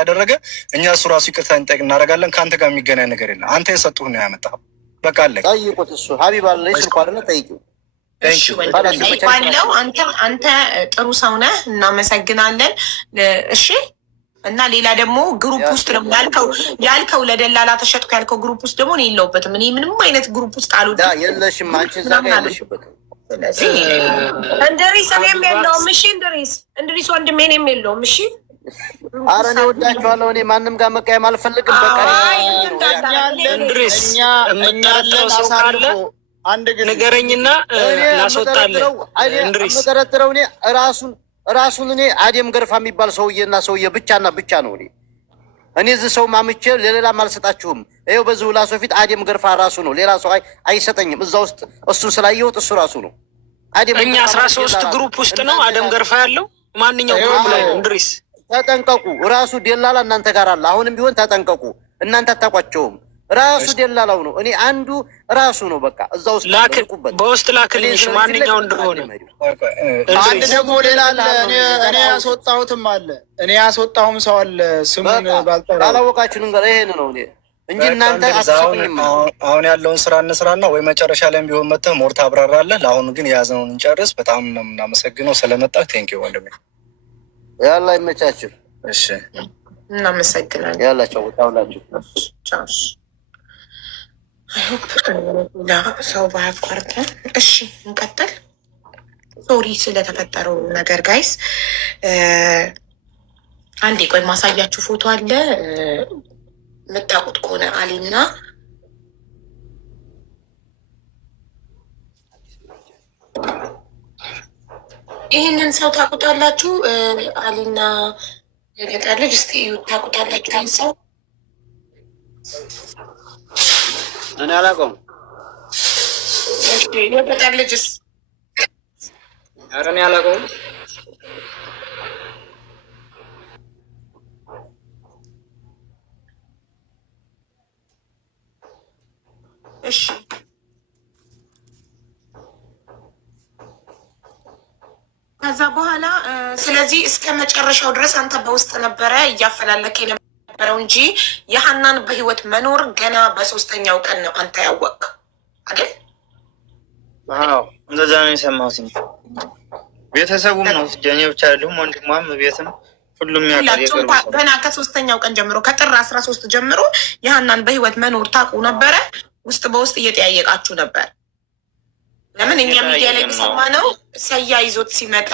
ያደረገ እኛ እሱ ራሱ ይቅርታ እንጠይቅ እናደርጋለን። ከአንተ ጋር የሚገናኝ ነገር የለም። አንተ የሰጡህ ነው ያመጣኸው። በቃ አለ ጠይቁት። እሱ ሀቢብ አለ ስልኳ አይደለ? ጠይቂው ባለው አንተ ጥሩ ሰው ነህ፣ እናመሰግናለን። እሺ። እና ሌላ ደግሞ ግሩፕ ውስጥ ደግሞ ያልከው ለደላላ ተሸጥኩ ያልከው ግሩፕ ውስጥ ደግሞ እኔ የለሁበትም። እኔ ምንም አይነት ግሩፕ ውስጥ አልወጣም። የለሽም አንቺ እዛ ጋር የለሽበትም። እንድሪስ እኔም የለውም። እሺ እንድሪስ ወንድሜ እኔም የለውም። እሺ ኧረ እኔ ወዳችኋለሁ። እኔ ማንም ጋር መቃየም አልፈልግም። በቃ እንድሪስ የምናለው ሰው ካለ አንድ ግን ንገረኝና ላስወጣለህ። እንድሪስ የምጠረጥረው እኔ ራሱን እኔ አደም ገርፋ የሚባል ሰውዬና ሰውዬ ብቻና ብቻ ነው። እኔ እዚህ ሰው ማምቼ ለሌላም አልሰጣችሁም። ይኸው በዚህ ውላሶ ፊት አደም ገርፋ ራሱ ነው። ሌላ ሰው አይሰጠኝም። እዛ ውስጥ እሱን ስላየሁት እሱ ራሱ ነው። እኛ 13 ግሩፕ ውስጥ ነው አደም ገርፋ ያለው። ማንኛው ግሩፕ ላይ ነው? እንድሪስ ተጠንቀቁ። ራሱ ደላላ እናንተ ጋር አለ። አሁንም ቢሆን ተጠንቀቁ። እናንተ አታውቋቸውም። ራሱ ደላላው ነው። እኔ አንዱ ራሱ ነው። በቃ እዛ ውስጥ ላክልኩበት። በውስጥ ላክልሽ ማንኛው እንደሆነ። አንድ ደግሞ ሌላ አለ። እኔ ያስወጣሁትም አለ። እኔ ያስወጣሁም ሰው አለ። ስሙን ባልጠራ አላወቃችሁ ነገር ይሄን ነው እንጂ እናንተ አትሰሙኝም። አሁን ያለውን ስራ እንስራና ወይ መጨረሻ ላይም ቢሆን መጥተህ ሞር ታብራራለህ። ለአሁኑ ግን የያዝነውን እንጨርስ። በጣም ነው የምናመሰግነው ስለመጣህ። ቴንኪው ወንድሜ። ያላ ይመቻችሁ። እሺ እናመሰግናለን። ያላችሁ ታውላችሁ። ሰው ባያቋርጠን። እሺ እንቀጥል። ሶሪ ስለተፈጠረው ነገር ጋይስ። አንዴ ቆይ ማሳያችሁ ፎቶ አለ የምታውቁት ከሆነ አሊና ይህንን ሰው ታውቁታላችሁ። አሊና የገጠር ልጅ እስኪ ታውቁታላችሁ ይህን ሰው? እኔ አላውቀውም። የገጠር ልጅስ? ኧረ እኔ አላውቀውም። እሺ ከዛ በኋላ ስለዚህ እስከ መጨረሻው ድረስ አንተ በውስጥ ነበረ እያፈላለከ የነበረው እንጂ የሀናን በህይወት መኖር ገና በሶስተኛው ቀን ነው አንተ ያወቅህ አይደል? አዎ እንደዛ ነው የሰማሁት። ቤተሰቡም ነው ጀኔ ብቻ አይደሉም፣ ወንድሟም ቤትም ሁሉም ያውቃል። ገና ከሶስተኛው ቀን ጀምሮ ከጥር 13 ጀምሮ የሀናን በህይወት መኖር ታውቁ ነበረ። ውስጥ በውስጥ እየጠያየቃችሁ ነበር። ለምን እኛ ሚዲያ ላይ የሚሰማ ነው ሰያ ይዞት ሲመጣ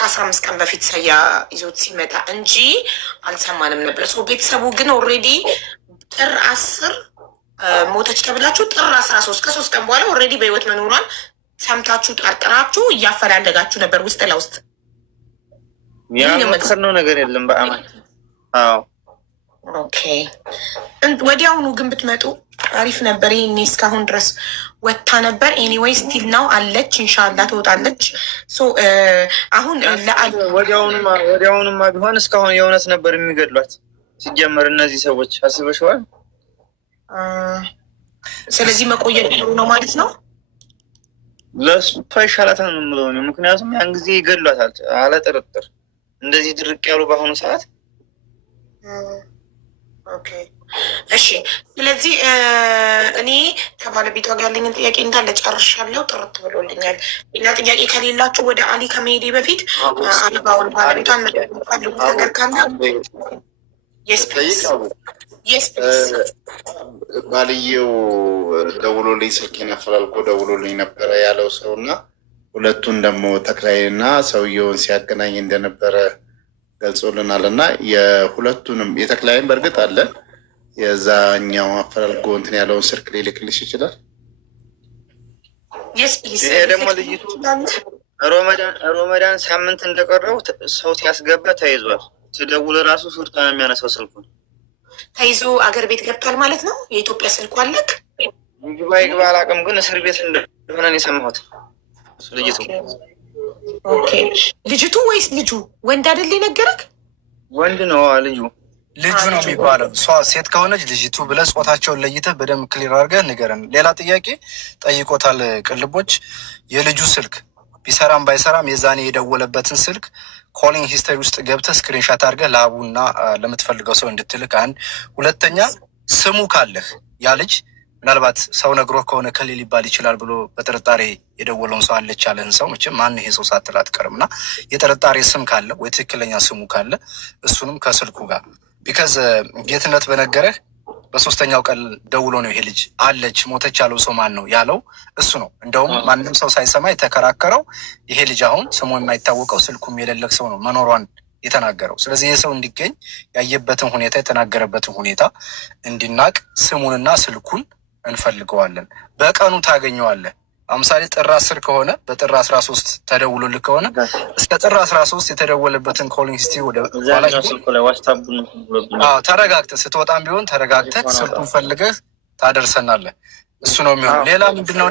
ከ15 ቀን በፊት ሰያ ይዞት ሲመጣ እንጂ አልሰማንም ነበር። ቤተሰቡ ግን ኦልሬዲ ጥር 10 ሞተች ተብላችሁ ጥር 13 ከ3 ቀን በኋላ ኦልሬዲ በህይወት መኖሯን ሰምታችሁ ጠርጥራችሁ እያፈላለጋችሁ ነበር ውስጥ ለውስጥ። ያልሞከርነው ነገር የለም በአማን። አዎ ኦኬ። ወዲያውኑ ግን ብትመጡ አሪፍ ነበር። ይሄኔ እስካሁን ድረስ ወጥታ ነበር። ኤኒዌይ ስቲል ነው አለች። ኢንሻአላህ ትወጣለች። አሁን ወዲያውኑማ ቢሆን እስካሁን የእውነት ነበር የሚገድሏት። ሲጀመር እነዚህ ሰዎች አስበሽዋል? ስለዚህ መቆየት ጥሩ ነው ማለት ነው። ለእሷ ይሻላታል ነው የምለው። ምክንያቱም ያን ጊዜ ይገድሏታል አለ ጥርጥር። እንደዚህ ድርቅ ያሉ በአሁኑ ሰዓት። ኦኬ እሺ። ስለዚህ እኔ ከባለቤቷ ጋር ያለኝን ጥያቄ እንዳለ ጨርሻለሁ። ጥርት ብሎልኛል። ሌላ ጥያቄ ከሌላችሁ ወደ አሊ ከመሄዴ በፊት አልባውን ባለቤቷን መፈልጉት ነገር ካለ ባልየው ደውሎልኝ ስልኬን አፈላልጎ ደውሎልኝ ነበረ ያለው ሰው እና ሁለቱን ደግሞ ተክላይና ሰውየውን ሲያገናኝ እንደነበረ ገልጾልናል። እና የሁለቱንም የተክላይን በእርግጥ አለ የዛኛው አፈላልጎ እንትን ያለውን ስልክ ሊልክልሽ ይችላል። ይሄ ደግሞ ልይቱ ሮመዳን ሳምንት እንደቀረው ሰው ሲያስገባ ተይዟል። ስደውል ራሱ ስልክ ነው የሚያነሳው። ስልኩን ተይዞ አገር ቤት ገብቷል ማለት ነው። የኢትዮጵያ ስልኩ አለክ? ይግባ ይግባ አላውቅም፣ ግን እስር ቤት እንደሆነ ነው የሰማሁት። ልጅቱ ልጅቱ ወይስ ልጁ? ወንድ አይደል የነገረክ? ወንድ ነው ልጁ ነው የሚባለው። እሷ ሴት ከሆነች ልጅቱ ብለህ ጾታቸውን ለይተህ በደንብ ክሊር አድርገህ ንገረን። ሌላ ጥያቄ ጠይቆታል ቅልቦች። የልጁ ስልክ ቢሰራም ባይሰራም የዛኔ የደወለበትን ስልክ ኮሊንግ ሂስተሪ ውስጥ ገብተህ ስክሪንሻት አድርገህ ለአቡና ለምትፈልገው ሰው እንድትልክ አንድ። ሁለተኛ ስሙ ካለህ ያ ልጅ ምናልባት ሰው ነግሮ ከሆነ ከሌ ሊባል ይችላል ብሎ በጥርጣሬ የደወለውን ሰው አለች ያለህን ሰው መቼም ማን ይሄ ሰው ሳትል አትቀርም እና የጥርጣሬ ስም ካለ ወይ ትክክለኛ ስሙ ካለ እሱንም ከስልኩ ጋር ቢካዝ ጌትነት በነገረህ በሶስተኛው ቀን ደውሎ ነው ይሄ ልጅ አለች ሞተች ያለው ሰው ማን ነው ያለው እሱ ነው። እንደውም ማንም ሰው ሳይሰማ የተከራከረው ይሄ ልጅ አሁን ስሙ የማይታወቀው ስልኩም የሌለክ ሰው ነው መኖሯን የተናገረው። ስለዚህ ይህ ሰው እንዲገኝ ያየበትን ሁኔታ የተናገረበትን ሁኔታ እንዲናቅ ስሙንና ስልኩን እንፈልገዋለን። በቀኑ ታገኘዋለህ። ለምሳሌ ጥር 10 ከሆነ በጥር 13 ተደውሎልህ ከሆነ እስከ ጥር 13 የተደወለበትን ኮሊንግ ሂስትሪ ወደ ተረጋግተህ ስትወጣም ቢሆን ተረጋግተህ ስልኩን ፈልገህ ታደርሰናለህ። እሱ ነው የሚሆነው። ሌላ ምንድነው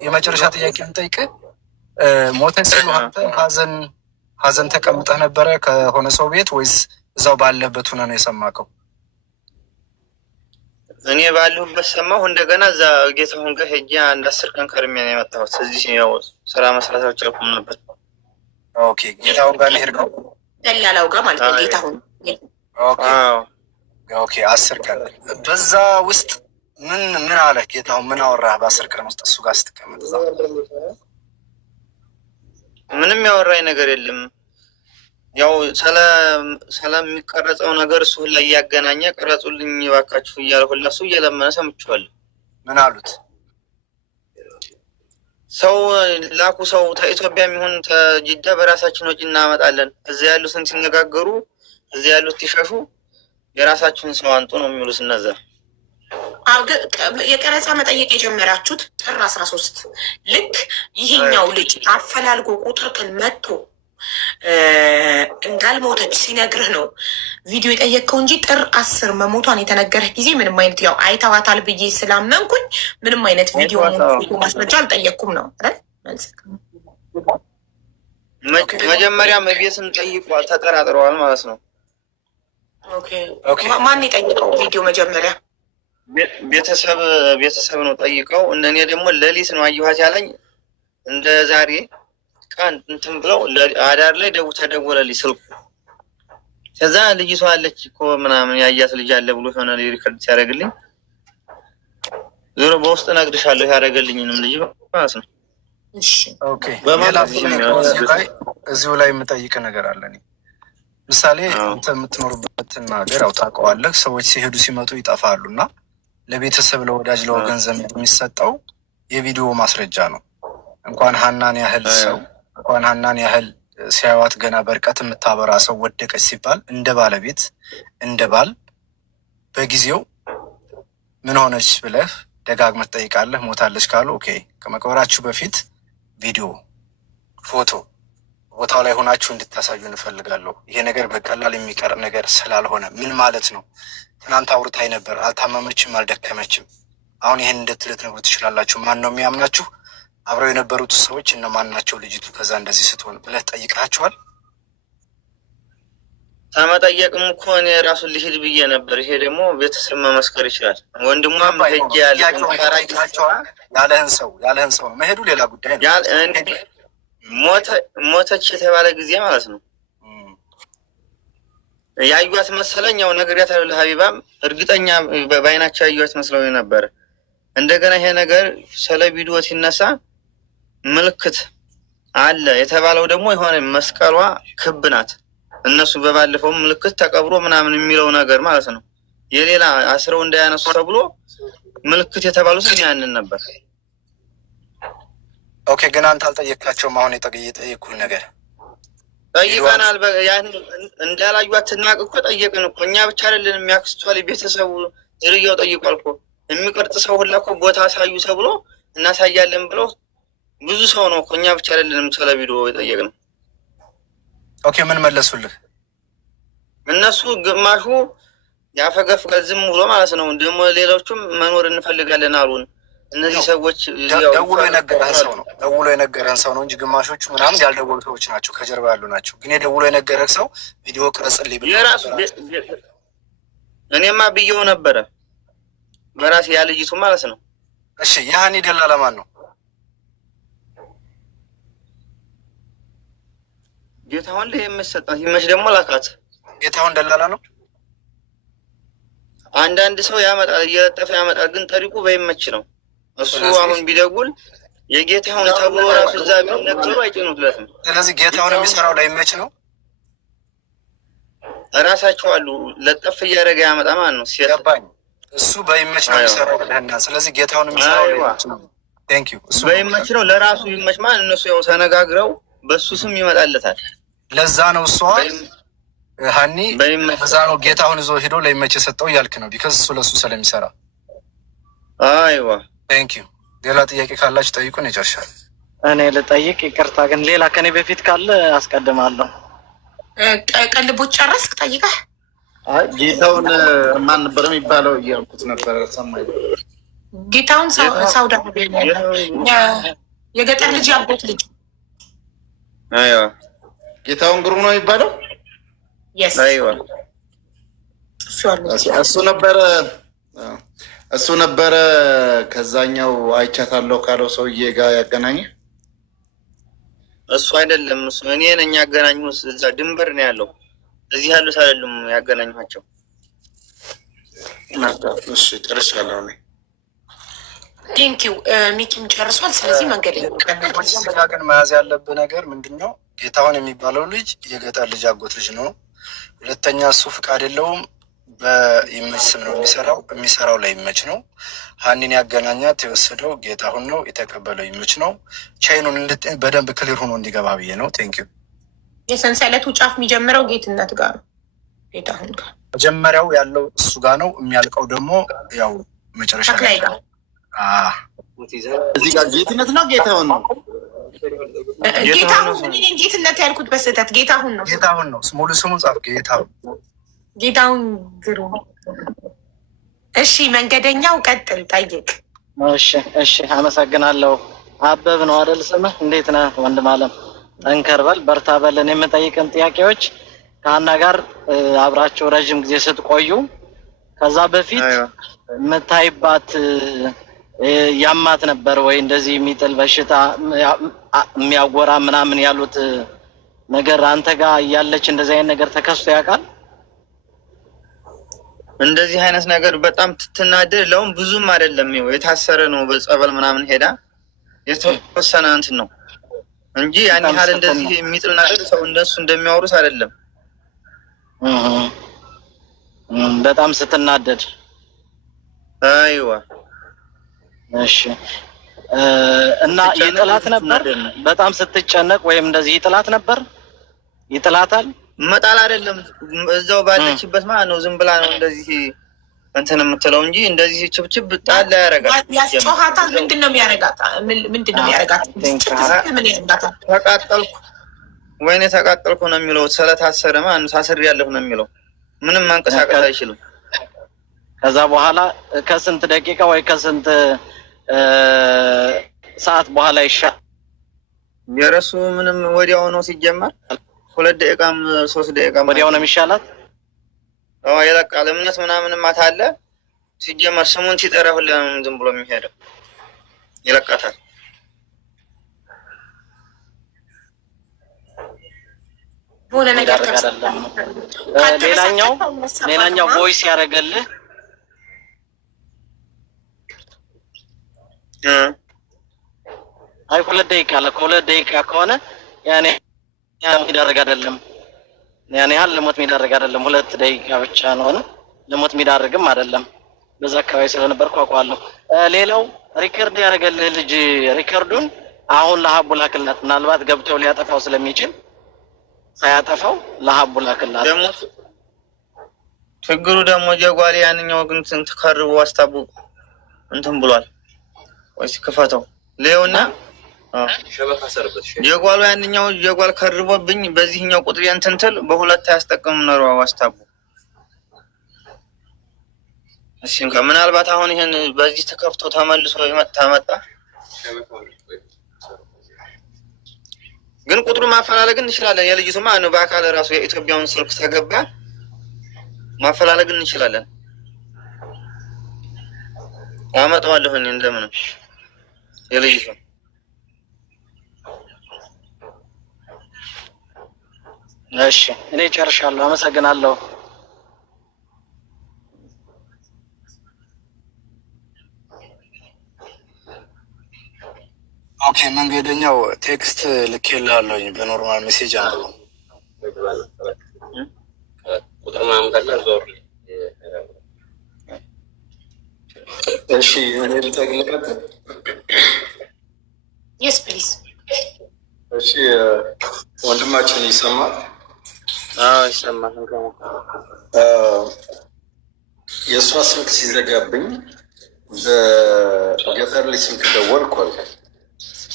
የመጨረሻ ጥያቄ የምጠይቅህ ሞተ ሲሉ ሀዘን ተቀምጠህ ነበረ ከሆነ ሰው ቤት ወይስ እዛው ባለበት ሆነ ነው የሰማከው? እኔ ባለሁበት ሰማሁ። እንደገና እዛ ጌታሁን ጋር ሄጄ አንድ 10 ቀን ከርሜ ነው የመጣሁት። እዚህ ያው ስራ መስራት አልቻልኩም ነበር። ኦኬ ጌታሁን ጋር ነው ሄድከው? ደላላው ጋር ማለት ነው ጌታሁን። ኦኬ 10 ቀን በዛ ውስጥ ምን አለ ጌታሁን? ምን አወራህ በ10 ቀን ውስጥ እሱ ጋር ስትቀመጥ? እዛ ምንም ያወራኝ ነገር የለም። ያው ስለሚቀረጸው ነገር እሱ ላይ እያገናኘ ቀረጹልኝ እባካችሁ እያለ ሁላ እሱ እየለመነ ሰምቼዋለሁ። ምን አሉት? ሰው ላኩ ሰው ከኢትዮጵያ የሚሆን ተጅዳ በራሳችን ወጪ እናመጣለን። እዚያ ያሉትን ሲነጋገሩ እዚያ ያሉት ሲሸሹ የራሳችሁን ሰው አንጡ ነው የሚሉት እነዛ። የቀረጻ መጠየቅ የጀመራችሁት ጥር 13 ልክ ይሄኛው ልጅ አፈላልጎ ቁጥርክን መጥቶ እንዳልሞተች ሲነግርህ ነው ቪዲዮ የጠየቅከው እንጂ ጥር 10 መሞቷን የተነገረህ ጊዜ ምንም አይነት ያው አይተዋታል ብዬ ስላመንኩኝ ምንም አይነት ቪዲዮ ማስረጃ አልጠየቅኩም ነው አይደል? መጀመሪያም ቤትን ጠይቋል፣ ተጠራጥረዋል ማለት ነው። ማን የጠይቀው ቪዲዮ? መጀመሪያ ቤተሰብ ነው ጠይቀው። እኔ ደግሞ ሌሊት ነው አየኋት ያለኝ እንደ ዛሬ ቀን እንትን ብለው አዳር ላይ ተደወለልኝ ስልኩ። ከዛ ልጅቷ አለች እኮ ምናምን ያያት ልጅ አለ ብሎ ሆነ ሪከርድ ሲያደርግልኝ ዞሮ በውስጥ እነግርሻለሁ ያደረገልኝንም ልጅ ማለት ነው። ኦኬ እዚሁ ላይ የምጠይቅ ነገር አለ። ምሳሌ አንተ የምትኖርበትን ሀገር ያው ታውቀዋለህ። ሰዎች ሲሄዱ ሲመጡ ይጠፋሉ እና ለቤተሰብ ለወዳጅ ለወገን ዘመድ የሚሰጠው የቪዲዮ ማስረጃ ነው። እንኳን ሀናን ያህል ሲያዩት ገና በርቀት የምታበራ ሰው ወደቀች ሲባል እንደ ባለቤት እንደ ባል በጊዜው ምን ሆነች ብለህ ደጋግመህ ትጠይቃለህ። ሞታለች ካሉ ኦኬ፣ ከመቅበራችሁ በፊት ቪዲዮ፣ ፎቶ ቦታው ላይ ሆናችሁ እንድታሳዩ እንፈልጋለሁ። ይሄ ነገር በቀላል የሚቀር ነገር ስላልሆነ ምን ማለት ነው? ትናንት አውርታኝ ነበር፣ አልታመመችም፣ አልደከመችም። አሁን ይሄን ልትነግሩ ትችላላችሁ። ማን ነው የሚያምናችሁ? አብረው የነበሩት ሰዎች እነማን ናቸው? ልጅቱ ከዛ እንደዚህ ስትሆን ብለህ ጠይቃቸዋል? ከመጠየቅም እኮ እኔ ራሱን ልሂድ ብዬ ነበር። ይሄ ደግሞ ቤተሰብ መመስከር ይችላል። ወንድሟም ሄጄ ያለህን ሰው ነው መሄዱ ሌላ ጉዳይ ነው። ሞተች የተባለ ጊዜ ማለት ነው ያዩት መሰለኝ። ያው ነግሬያታለሁ ለሀቢባም እርግጠኛ በአይናቸው ያዩት መስለው ነበር። እንደገና ይሄ ነገር ስለ ቪዲዮ ሲነሳ ምልክት አለ የተባለው ደግሞ የሆነ መስቀሏ ክብ ናት። እነሱ በባለፈው ምልክት ተቀብሮ ምናምን የሚለው ነገር ማለት ነው። የሌላ አስረው እንዳያነሱ ተብሎ ምልክት የተባሉት ያንን ነበር። ኦኬ፣ ግን አንተ አልጠየቃቸውም? አሁን የጠየቁህ ነገር ጠይቀናል። ያን እንዳላዩት ትናቅ እኮ ጠየቅን እኮ እኛ ብቻ አይደለን የሚያክስቷል ቤተሰቡ ዝርያው ጠይቋል እኮ። የሚቀርጽ ሰው ሁላ እኮ ቦታ አሳዩ ተብሎ እናሳያለን ብለው ብዙ ሰው ነው እኮ እኛ ብቻ አይደለንም ስለ ቪዲዮ የጠየቅነው። ኦኬ፣ ምን መለሱልህ? እነሱ ግማሹ ያፈገፍጋል ዝም ብሎ ማለት ነው። ደግሞ ሌሎቹም መኖር እንፈልጋለን አሉን። እነዚህ ሰዎች ደውሎ የነገረህን ሰው ነው እንጂ ግማሾቹ ምናምን ያልደወሉ ሰዎች ናቸው፣ ከጀርባ ያሉ ናቸው። ግን የደውሎ የነገረህ ሰው ቪዲዮ ቅረጽልኝ ብሎ የራሱ እኔማ ብዬው ነበረ በራሴ ያልይቱ ማለት ነው። እሺ፣ ያህኒ ደላላ ማን ነው? ጌታሁን ላይ የምትሰጣት ይመች ደግሞ ላካት። ጌታሁን ደላላ ነው። አንዳንድ ሰው ያመጣል እየለጠፈ ያመጣል፣ ግን ጠሪቁ በይመች ነው። እሱ አሁን ቢደውል የጌታሁን ተብሎ ራሱ እዛ ቢነገሩ አይጭኑትለትም። ስለዚህ ጌታሁን የሚሰራው ላይመች ነው። እራሳቸው አሉ ለጠፍ እያደረገ ያመጣ ማለት ነው። ገባኝ። እሱ በይመች ነው የሚሰራው ብለህና፣ ስለዚህ ጌታሁን የሚሰራው ላይመች ነው። ቴንክ ዩ። እሱ በይመች ነው፣ ለራሱ ይመች ማለት እነሱ ያው ተነጋግረው በሱ ስም ይመጣለታል። ለዛ ነው እሷ ሀኒ በዛ ነው ጌታሁን ይዞ ሄዶ ለይመች የሰጠው እያልክ ነው። ቢከዝ እሱ ለሱ ስለሚሰራ። አይዋ ቴንክ ዩ። ሌላ ጥያቄ ካላችሁ ጠይቁን፣ ይጨርሻል። እኔ ልጠይቅ፣ ይቅርታ ግን ሌላ ከኔ በፊት ካለ አስቀድማለሁ። ቀልቦች ጨረስክ? ጠይቀህ ጌታውን ማን ነበር የሚባለው እያልኩት ነበረ። ሰማኝ። ጌታውን ሳውዲ አረቢያ የገጠር ልጅ ያቦት ልጅ። አይዋ ጌታውን ግሩም ነው የሚባለው። አይዋ እሱ ነበረ ከዛኛው አይቻታለሁ ካለው ሰውዬ ጋር ያገናኘ። እሱ አይደለም፣ እሱ እኔ ነኝ ያገናኙ። እዛ ድንበር ነው ያለው፣ እዚህ ያሉት አይደሉም ያገናኟቸው። እሺ ጨርሻለሁ። ቴንኪው። ሚኪም ጨርሷል። ስለዚህ መንገድ ግን መያዝ ያለብህ ነገር ምንድን ነው? ጌታሁን የሚባለው ልጅ የገጠር ልጅ አጎት ልጅ ነው። ሁለተኛ እሱ ፍቃድ የለውም። በይመች ስም ነው የሚሰራው ለይመች ነው። ሀኒን ያገናኛት የወሰደው ጌታሁን ነው፣ የተቀበለው ይመች ነው። ቻይኑን በደንብ ክሊር ሆኖ እንዲገባ ብዬ ነው። ቴንኪዩ። የሰንሰለቱ ጫፍ የሚጀምረው ጌትነት ጋር ነው፣ ጌታሁን ጋር መጀመሪያው ያለው እሱ ጋር ነው። የሚያልቀው ደግሞ ያው መጨረሻ ላይ ጋር። እዚህ ጋር ጌትነት ነው፣ ጌታሁን ነው። ጌትነት ያልኩት በስህተት ጌታሁን ነው። ጌታሁን ነው ሙሉ ስሙ ጻፍ። ጌታሁን ግሩም። እሺ መንገደኛው ቀጥል፣ ጠይቅ። እሺ አመሰግናለሁ። አበብ ነው አይደል ስምህ? እንዴት ነህ ወንድም አለም? ጠንከር በል በርታ በልን። የምጠይቅን ጥያቄዎች ከሀና ጋር አብራችሁ ረዥም ጊዜ ስትቆዩ ከዛ በፊት የምታይባት ያማት ነበር ወይ? እንደዚህ የሚጥል በሽታ የሚያጎራ ምናምን ያሉት ነገር አንተ ጋር እያለች እንደዚህ አይነት ነገር ተከስቶ ያውቃል? እንደዚህ አይነት ነገር በጣም ትናደድ። ለውን ብዙም አይደለም፣ የታሰረ ነው በጸበል ምናምን ሄዳ የተወሰነ እንትን ነው እንጂ ያን ያህል እንደዚህ የሚጥል ነገር ሰው እንደሱ እንደሚያወሩት አይደለም። በጣም ስትናደድ። አይዋ እሺ። እና ይጥላት ነበር በጣም ስትጨነቅ ወይም እንደዚህ ይጥላት ነበር? ይጥላታል? መጣል አይደለም፣ እዛው ባለችበት ማለት ነው። ዝም ብላ ነው እንደዚህ እንትን የምትለው እንጂ እንደዚህ ችብችብ ጣል ያረጋት። ያስጮሃታል። ምንድነው የሚያረጋት? ምንድነው የሚያረጋት? ምን ያረጋታል? ተቃጠልኩ ወይኔ ተቃጠልኩ ነው የሚለው። ስለታሰረ ማለት ነው። ታስሬ ያለሁ ነው የሚለው። ምንም ማንቀሳቀስ አይችልም። ከዛ በኋላ ከስንት ደቂቃ ወይ ከስንት ሰዓት በኋላ ይሻል? የረሱ ምንም ወዲያው ነው ሲጀመር 2 ደቂቃም 3 ደቂቃም ወዲያው ነው የሚሻላት። ይለቃል። እምነት ምናምን ማታለ ሲጀመር ስሙን ሲጠራ ሁሉም ዝም ብሎ የሚሄደው ይለቃታል። ሆነ ነገር ሌላኛው ቮይስ ያደረገልህ አይ 2 ደቂቃ አለ። 2 ደቂቃ ከሆነ ያኔ የሚደረግ አይደለም። ያኔ ያህል ለሞት የሚደረግ አይደለም። 2 ደቂቃ ብቻ ነው። ለሞት የሚዳርግም አይደለም። በዛ አካባቢ ስለነበርኩ አውቀዋለሁ። ሌላው ሪከርድ ያደረገልህ ልጅ ሪከርዱን አሁን ለሀቡ ላክላት። ምናልባት ገብተው ሊያጠፋው ስለሚችል ሳያጠፋው ለሀቡ ላክላት። ደግሞ ችግሩ ደግሞ ጀጓል ያንኛው ግን ተከርቦ አስታውቁ እንትን ብሏል። ወይስ ክፈተው ሌውና ሸበካ ሰርበት ጀጓሉ ያንኛው ጀጓል ከርቦብኝ በዚህኛው ቁጥር እንትንትል በሁለት ያስጠቀሙ ነው አስታውቁ። እሺ ምናልባት አሁን ይሄን በዚህ ተከፍቶ ተመልሶ መጣ ግን ቁጥሩ ማፈላለግ እንችላለን። የልጅቱ ማን ነው በአካል ራሱ የኢትዮጵያውን ስልክ ተገባ ማፈላለግ እንችላለን። አመጣዋለሁ እኔ እንደምንም የልጅቱ እሺ እኔ ጨርሻለሁ። አመሰግናለሁ። ኦኬ መንገደኛው ቴክስት ልኬልሃለሁኝ በኖርማል ሜሴጅ አለው። እሺ እኔ ልጠቅልበት። የስ ፕሊዝ። እሺ ወንድማችን ይሰማል? ይሰማል። የእሷ ስልክ ሲዘጋብኝ በገጠር ልጅ ስልክ ደወልኩ አለ።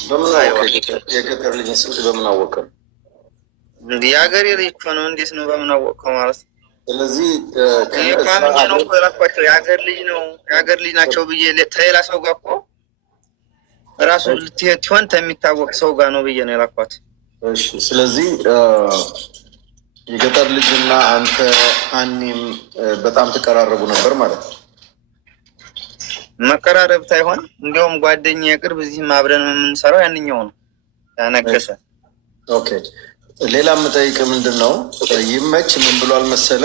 በምን አወቀ? የገጠር ልጅ ስልክ በምን አወቀ? የሀገሬ ልጅ እኮ ነው። እንዴት ነው በምን አወቀው ማለት? ስለዚህ ፋሚሊ ነው እኮ የላኳቸው። የሀገር ልጅ ነው የሀገር ልጅ ናቸው ብዬ ተሌላ ሰው ጋር እኮ ራሱ ልትሆን የሚታወቅ ሰው ጋር ነው ብዬ ነው የላኳት። እሺ ስለዚህ የገጠር ልጅና አንተ ሀኒም በጣም ተቀራረቡ ነበር ማለት ነው? መቀራረብ ሳይሆን እንዲያውም ጓደኛ የቅርብ እዚህም አብረን የምንሰራው ያንኛው ነው ያነገሰ። ኦኬ ሌላ የምጠይቅ ምንድን ነው ይመች ምን ብሏል መሰለ፣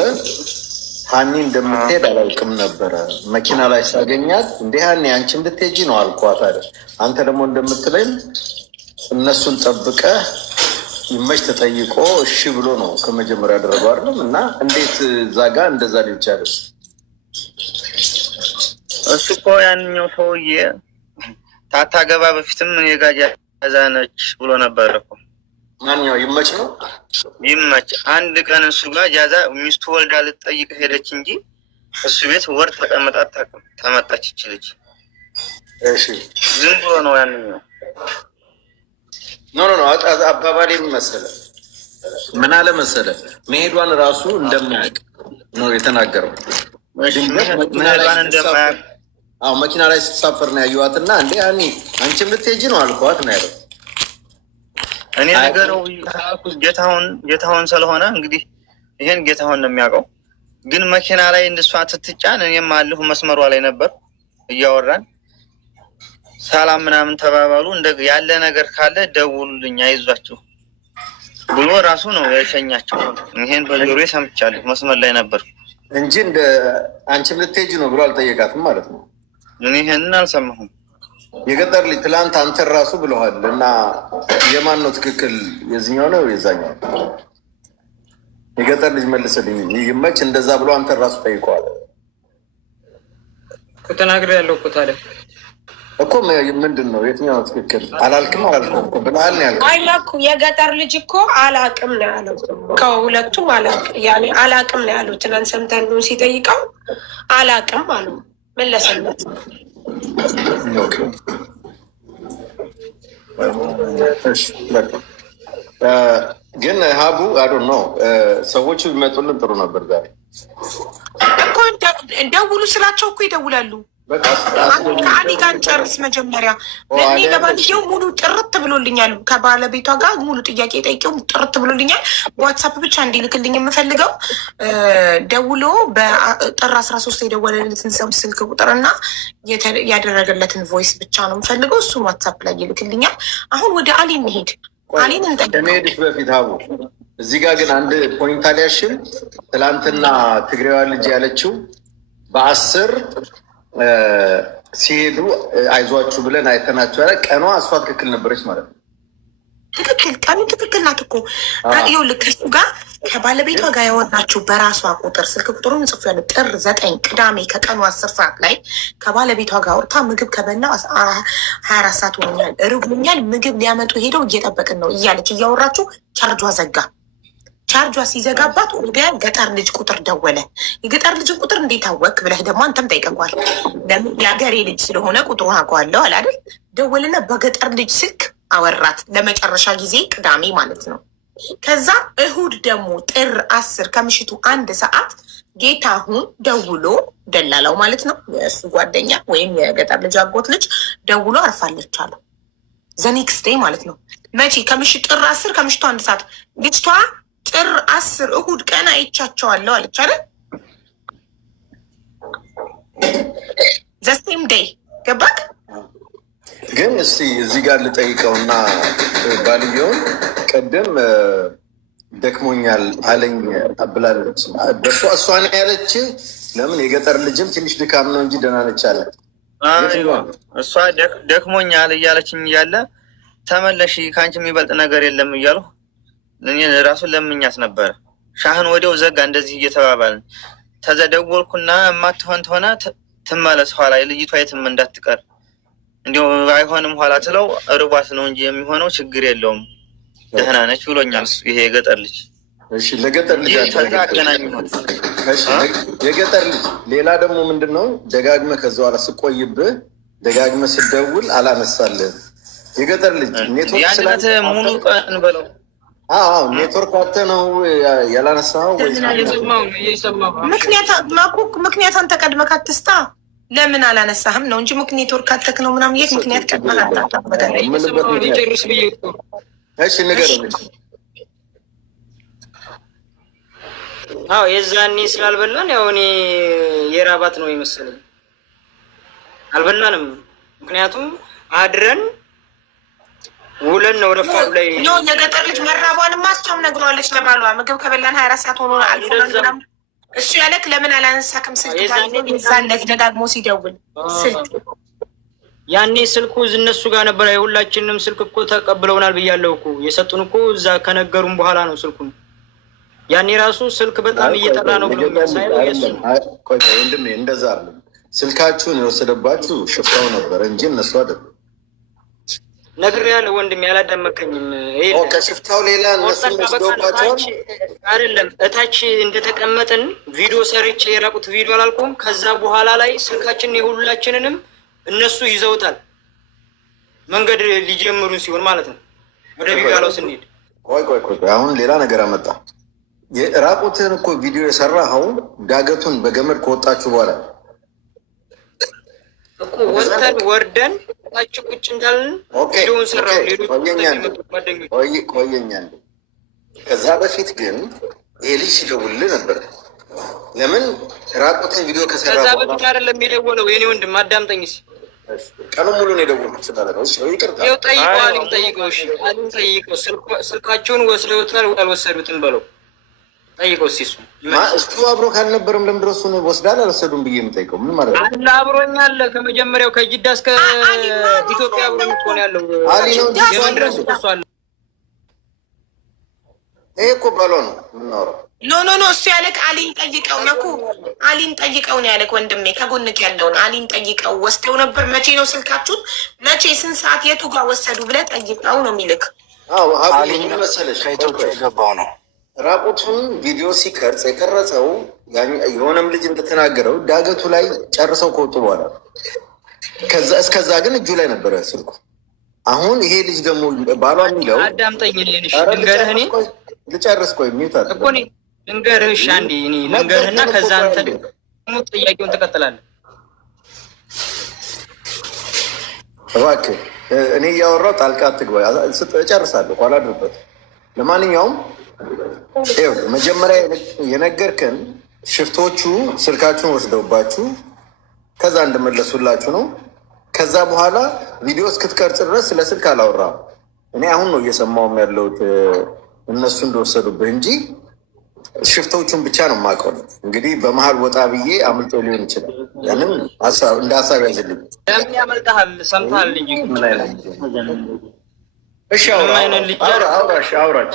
ሀኒ እንደምትሄድ አላውቅም ነበረ። መኪና ላይ ሳገኛት እንደ ሀኒ አንቺ እንድትሄጂ ነው አልኳት አይደል? አንተ ደግሞ እንደምትለኝ እነሱን ጠብቀህ ይመች ተጠይቆ እሺ ብሎ ነው ከመጀመሪያ ያደረገው አይደለም? እና እንዴት እዛ ጋር እንደዛ ሊሆን ቻለ? እሱ እኮ ያንኛው ሰውዬ ታታገባ በፊትም እኔ ጋር ጃዛ ነች ብሎ ነበር እኮ። ማንኛው ይመች ነው? ይመች አንድ ቀን እሱ ጋር ጃዛ ሚስቱ ወልዳ ልትጠይቅ ሄደች እንጂ እሱ ቤት ወር ተቀምጣ ተመጣች ይችልች። እሺ ዝም ብሎ ነው ያንኛው። ኖ አባባሌ መሰለ ምን አለ መሰለ፣ መሄዷን ራሱ እንደማያውቅ ነው የተናገረው። መኪና ላይ ስትሳፈር ነው ያየኋት እና እንዴ ያኔ አንቺም ልትሄጂ ነው አልኳት ነው ያለው። እኔ ነገረው ጌታሁን ስለሆነ እንግዲህ ይሄን ጌታሁን ነው የሚያውቀው። ግን መኪና ላይ እንደሷ ትትጫን እኔም አለሁ መስመሯ ላይ ነበር እያወራን ሰላም ምናምን ተባባሉ። ያለ ነገር ካለ ደውሉልኝ አይዟችሁ ብሎ ራሱ ነው የሸኛቸው። ይሄን በጆሮዬ ሰምቻለሁ። መስመር ላይ ነበር እንጂ እንደ አንቺም ልትሄጂ ነው ብሎ አልጠየቃትም ማለት ነው። እኔ ይሄንን አልሰማሁም። የገጠር ልጅ ትላንት አንተ ራሱ ብለዋል እና የማን ነው ትክክል? የዚህኛው ነው የዛኛው? የገጠር ልጅ መልስልኝ። ይመች እንደዛ ብሎ አንተ ራሱ ጠይቀዋል ተናግሬ ያለው እኮ ታዲያ እኮ ምንድን ነው የትኛው ትክክል? አላልክም ብለሃል ነው ያልከው። አይላኩ የገጠር ልጅ እኮ አላቅም ነው ያለው። ከሁለቱም አላቅም ነው ያለው። ትናንት ሰምተን ሲጠይቀው አላቅም አሉ መለሰለት። ግን ሀቡ አዶ ነው ሰዎቹ ቢመጡልን ጥሩ ነበር። ዛሬ እኮ ደውሉ ስላቸው እኮ ይደውላሉ። ከአሊ ጋር ጨርስ መጀመሪያ። እኔ ለባልየው ሙሉ ጥርት ብሎልኛል። ከባለቤቷ ጋር ሙሉ ጥያቄ ጠይቄው ጥርት ብሎልኛል። ዋትሳፕ ብቻ እንዲልክልኝ የምፈልገው ደውሎ በጥር 13 የደወለለትን ሰው ስልክ ቁጥርና ያደረገለትን ቮይስ ብቻ ነው የምፈልገው። እሱን ዋትሳፕ ላይ ይልክልኛል። አሁን ወደ አሊ እንሄድ። አሊን ከመሄድሽ በፊት ሀቡ እዚህ ጋር ግን አንድ ፖይንት አልያሽም። ትላንትና ትግሬዋ ልጅ ያለችው በ10 ሲሄዱ አይዟችሁ ብለን አይተናቸው ያለ ቀኗ እሷ ትክክል ነበረች ማለት ነው። ትክክል ቀኑ ትክክል ናት እኮ ይኸው ልክ እሱ ጋር ከባለቤቷ ጋር ያወራችው በራሷ ቁጥር ስልክ ቁጥሩን ጽፎ ያለ ጥር 9 ቅዳሜ ከቀኑ 10 ሰዓት ላይ ከባለቤቷ ጋር አውርታ ምግብ ከበላ 24 ሰዓት ሆኖኛል፣ ርቦኛል፣ ምግብ ሊያመጡ ሄደው እየጠበቅን ነው እያለች እያወራችሁ ቻርጇ ዘጋ። ቻርጇ ሲዘጋባት ወደ ገጠር ልጅ ቁጥር ደወለ። የገጠር ልጅን ቁጥር እንዴት አወቅ ብለህ ደግሞ አንተም ጠይቀቋል። ለምን የሀገሬ ልጅ ስለሆነ ቁጥሩን አውቀዋለሁ አለ አይደል? ደወልና በገጠር ልጅ ስልክ አወራት ለመጨረሻ ጊዜ ቅዳሜ ማለት ነው። ከዛ እሁድ ደግሞ ጥር 10 ከምሽቱ 1 ሰዓት ጌታሁን ደውሎ ደላላው ማለት ነው የእሱ ጓደኛ ወይም የገጠር ልጅ አጎት ልጅ ደውሎ አርፋለች አለ። ዘኔክስት ዴይ ማለት ነው። መቼ? ከምሽቱ ጥር 10 ከምሽቱ 1 ሰዓት ልጅቷ ጥር 10 እሁድ ቀን አይቻቸዋለሁ አለች አይደል? ዘሴም ዴይ ገባክ? ግን እስቲ እዚህ ጋር ልጠይቀውና ባልየውን ቅድም ደክሞኛል አለኝ ብላለች። እሷን ያለች ለምን የገጠር ልጅም ትንሽ ድካም ነው እንጂ ደህና ነች አለ። እሷ ደክሞኛል እያለችኝ እያለ ተመለሽ ከአንቺ የሚበልጥ ነገር የለም እያልሁ እኔ ራሱን ለምኛት ነበረ። ሻህን ወዲያው ዘጋ። እንደዚህ እየተባባልን ተዘደወልኩና የማትሆን ተሆነ ትመለስ ኋላ ልጅቷ የትም እንዳትቀር እንዲሁ አይሆንም ኋላ ትለው ርቧት ነው እንጂ የሚሆነው ችግር የለውም ደህና ነች ብሎኛል። ይሄ የገጠር ልጅ እሺ፣ ለገጠር ልጅ የገጠር ልጅ ሌላ ደግሞ ምንድን ነው ደጋግመህ ከዛ በኋላ ስቆይብህ ደጋግመህ ስደውል አላነሳልህም። የገጠር ልጅ ኔትወርክ ስላለ ሙሉ ቀን በለው ኔትወርክ አጥተህ ነው ያላነሳኸው ወይ? ምክንያት አንተ ቀድመህ አትስታ ለምን አላነሳህም ነው እንጂ ኔትወርክ አጥተህ ነው ምናምን የት ምክንያት ቀድመህ አታጣም። እሺ ንገረኝ። የዛኔ ስላልበላን ያው እኔ የራባት ነው የመሰለኝ አልበላንም። ምክንያቱም አድረን ውለን ነው ረፋዱ ላይ ነው የገጠር ልጅ መራቧንም ማስቶም ነግሯለች ለባሏ ምግብ ከበላን 24 ሰዓት ሆኖ አልፎናል። እሱ ያለክ ለምን አላነሳክም ስልክ ይዛለት ደጋግሞ ሲደውል ስልክ ያኔ ስልኩ እነሱ ጋር ነበር። የሁላችንም ስልክ እኮ ተቀብለውናል ብያለሁ እኮ የሰጡን እኮ እዛ ከነገሩን በኋላ ነው ስልኩን። ያኔ ራሱ ስልክ በጣም እየጠራ ነው ብሎ የሚያሳየው የሱ ቆይ ወንድሜ እንደዛ አይደለም። ስልካችሁን የወሰደባችሁ ሽፍታው ነበር እንጂ እነሱ አይደለም። ነግሬያለሁ ወንድሜ ያላዳመከኝም። ከሽፍታው ሌላ እነሱ ወስደውባቸዋል አይደለም። እታች እንደተቀመጥን ቪዲዮ ሰርቼ የራቁት ቪዲዮ አላልኩም። ከዛ በኋላ ላይ ስልካችን የሁላችንንም እነሱ ይዘውታል። መንገድ ሊጀምሩን ሲሆን ማለት ነው ወደ ቢጋላው ስንሄድ። ቆይ አሁን ሌላ ነገር አመጣ። የራቁትን እኮ ቪዲዮ የሰራኸው ዳገቱን በገመድ ከወጣችሁ በኋላ እኮ ወጥተን ወርደን ታች ቁጭ እንዳልን ቪዲዮውን ሰራው። ሌሎች ቆየኛል። ከዛ በፊት ግን ይሄ ልጅ ሲደውልልህ ነበር። ለምን ራቁትን ቪዲዮ ከሰራ ከዛ በፊት አይደለም የደወለው የኔ ወንድም አዳምጠኝ። ቀኑን ሙሉ ነው የደወልኩት ስላለ ነው። ይቅርታ ጠይቀው ስልካቸውን ወስደውታል አልወሰዱትም በለው ጠይቀው። እሱ አብሮ ካልነበረም ለምንድን ነው እሱን ወስዳል አልወሰዱም ብዬ የምጠይቀው? ምን ማለት ነው? አለ አብሮኝ አለ ከመጀመሪያው ከጅዳ እስከ ኢትዮጵያ አብሮኝ እኮ ነው ያለው። አለ ይሄ እኮ ባሏ ነው የምናወራው። ኖ እሱ ያለክ አሊን ጠይቀው ነኩ አሊን ጠይቀው ነው ያለክ ወንድሜ። ከጎንክ ያለውን አሊን ጠይቀው። ወስደው ነበር መቼ ነው ስልካችሁን መቼ ስንት ሰዓት የቱ ጋር ወሰዱ ብለህ ጠይቀው ነው የሚልክ። አሊን መሰለሽ ከኢትዮጵያ የገባው ነው። ራቁቱን ቪዲዮ ሲቀርጽ የቀረጸው የሆነም ልጅ እንደተናገረው ዳገቱ ላይ ጨርሰው ከወጡ በኋላ እስከዛ ግን እጁ ላይ ነበረ ስልኩ። አሁን ይሄ ልጅ ደግሞ ባሏ የሚለው አዳምጠኝ ልንገርህ፣ እኔ ልጨርስ ቆይ ሚዩት እኮ እኔ ልንገርህ። እሺ አንዴ እኔ ልንገርህና ከዛ አንተ ደግሞ ጥያቄውን ትቀጥላለህ። እባክህ እኔ እያወራሁ ጣልቃ አትግባ። እጨርሳለሁ ኋላ አድርበት። ለማንኛውም መጀመሪያ የነገርከን ሽፍቶቹ ስልካችሁን ወስደውባችሁ ከዛ እንደመለሱላችሁ ነው። ከዛ በኋላ ቪዲዮ እስክትቀርጽ ድረስ ስለ ስልክ አላወራም። እኔ አሁን ነው እየሰማውም ያለሁት እነሱ እንደወሰዱብህ እንጂ ሽፍቶቹን ብቻ ነው የማውቀው። እንግዲህ በመሀል ወጣ ብዬ አምልጦ ሊሆን ይችላል። ያንን እንደ ሀሳብ ያዝልኝ። ለምን ያመልጠሃል? ሰምተሃል እንጂ እሺ አውራች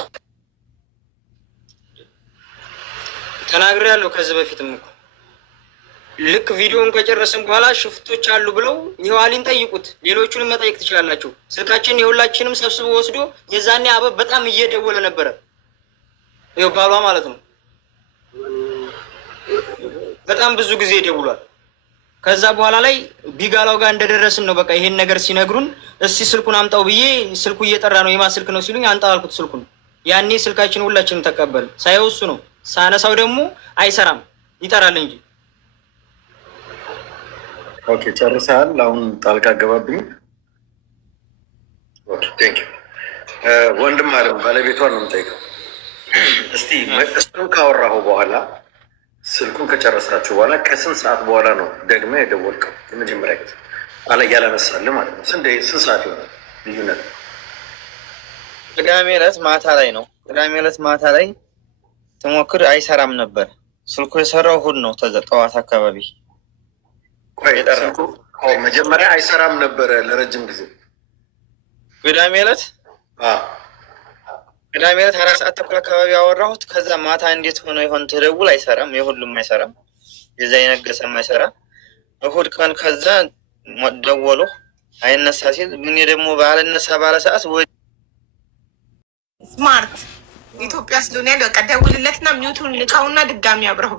ተናግሬያለሁ። ከዚህ በፊትም እኮ ልክ ቪዲዮውን ከጨረስን በኋላ ሽፍቶች አሉ ብለው ይኸው አሊን ጠይቁት። ሌሎቹንም መጠየቅ ትችላላችሁ። ስልካችን የሁላችንም ሰብስቦ ወስዶ የዛኔ አበብ በጣም እየደወለ ነበረ። ይኸው ባሏ ማለት ነው በጣም ብዙ ጊዜ ደውሏል። ከዛ በኋላ ላይ ቢጋላው ጋር እንደደረስን ነው በቃ ይሄን ነገር ሲነግሩን እስቲ ስልኩን አምጣው ብዬ ስልኩ እየጠራ ነው የማ ስልክ ነው ሲሉኝ አንጣ አልኩት ስልኩን። ያኔ ስልካችን ሁላችንም ተቀበል። ሳይው እሱ ነው ሳነሳው ደግሞ አይሰራም ይጠራል እንጂ። ኦኬ ጨርሰሃል። አሁን ጣልቃ ገባብኝ። ወንድም አለም ባለቤቷን ነው የምጠይቀው። እስቲ እሱን ካወራሁ በኋላ ስልኩን ከጨረሳችሁ በኋላ ከስንት ሰዓት በኋላ ነው ደግመ የደወልከው? የመጀመሪያ ጊዜ ያላነሳልህ ማለት ነው። ስንት ሰዓት ይሆናል ልዩነት? ቅዳሜ ዕለት ማታ ላይ ነው። ቅዳሜ ዕለት ማታ ላይ ተሞክር አይሰራም ነበር። ስልኩ የሰራው እሑድ ነው። ጠዋት አካባቢ መጀመሪያ አይሰራም ነበረ ለረጅም ጊዜ። ቅዳሜ ዕለት 4 ሰዓት ተኩል አካባቢ ያወራሁት። ከዛ ማታ እንዴት ሆነ ይሆን ተደውል አይሰራም፣ የሁሉም አይሰራም፣ የዛ የነገሰም አይሰራ። እሑድ ቀን ከዛ ደወሉ አይነሳ ሲል ምን ደግሞ ባለነሳ ባለ ሰዓት ወይ ስማርት ኢትዮጵያ ስለሆነ ያለው ቀደውልለትና ሚውቱን ልካውና ድጋሚ አብረው